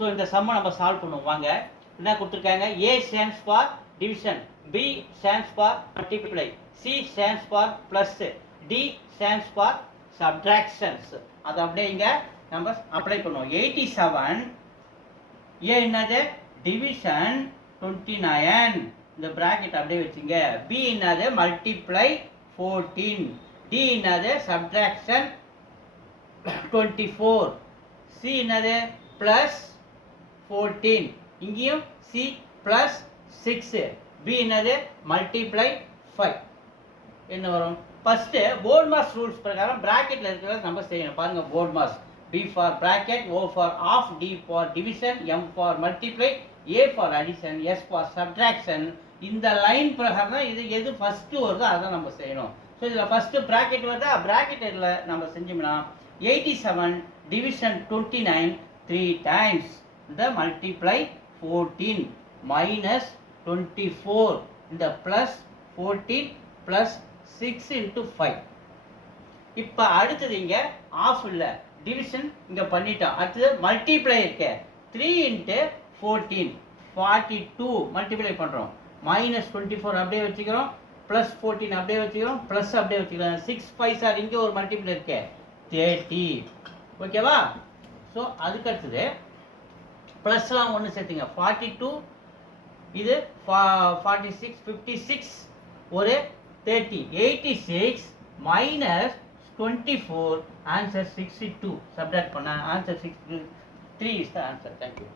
So இந்த சம்மை நம்ம solve பண்ணுவோம் வாங்க. என்ன கொடுத்துருக்காங்க? A stands for division, B stands for multiply, C stands for plus, D stands for subtractions. அதை அப்படியே இங்கே நம்ம அப்ளை பண்ணுவோம். 87 ஏ என்னது? டிவிஷன் 29, இந்த பிராக்கெட் அப்படியே வச்சுங்க. பி என்னது? மல்டிப்ளை 14, டி என்னது? சப்ட்ராக்ஷன் 24, சி என்னது? ப்ளஸ் 14, இங்கேயும் சி ப்ளஸ் 6, பி என்னது? மல்டிப்ளை 5. என்ன வரும்? ஃபஸ்ட்டு போர்ட் மாஸ் ரூல்ஸ் பிரகாரம் பிராக்கெட்டில் இருக்கிறத நம்ம செய்யணும். பாருங்கள், BODMAS. B for bracket, O for half, D for division, M for multiply, A for addition, S for subtraction. இந்த லைன் பிரகாரம் தான் இது எது ஃபஸ்ட்டு வருதோ அதை நம்ம செய்யணும். ஸோ இதில் ஃபஸ்ட்டு ப்ராக்கெட் வருதா? ப்ராக்கெட்டில் நம்ம செஞ்சோம்னா 87 division 29 3 times, இந்த மல்டிப்ளை 14 minus 24, இந்த ப்ளஸ் 14 ப்ளஸ் 6 into 5. இப்போ அடுத்தது இங்கே ஆஃப் இல்லை, டிவிஷன் இங்கே பண்ணிட்டோம். அடுத்தது மல்டிப்ளை இருக்க 3 into 14 42 மல்டிப்ளை பண்ணுறோம். மைனஸ் 24 அப்படியே வச்சுக்கிறோம், ப்ளஸ் 14 அப்படியே வச்சுக்கிறோம், ப்ளஸ் அப்படியே வச்சுக்கிறோம். 6 5 சார் இங்கே ஒரு மல்டிப்ளை இருக்க 30. ஓகேவா? ஸோ அதுக்கு அடுத்தது ப்ளஸ்லாம் ஒன்று சேர்த்துங்க. 42 இது 46 56 ஒரு 30 86 மைனஸ் 24, answer 62. Subtract பண்ணா answer 63 is the answer. Thank you.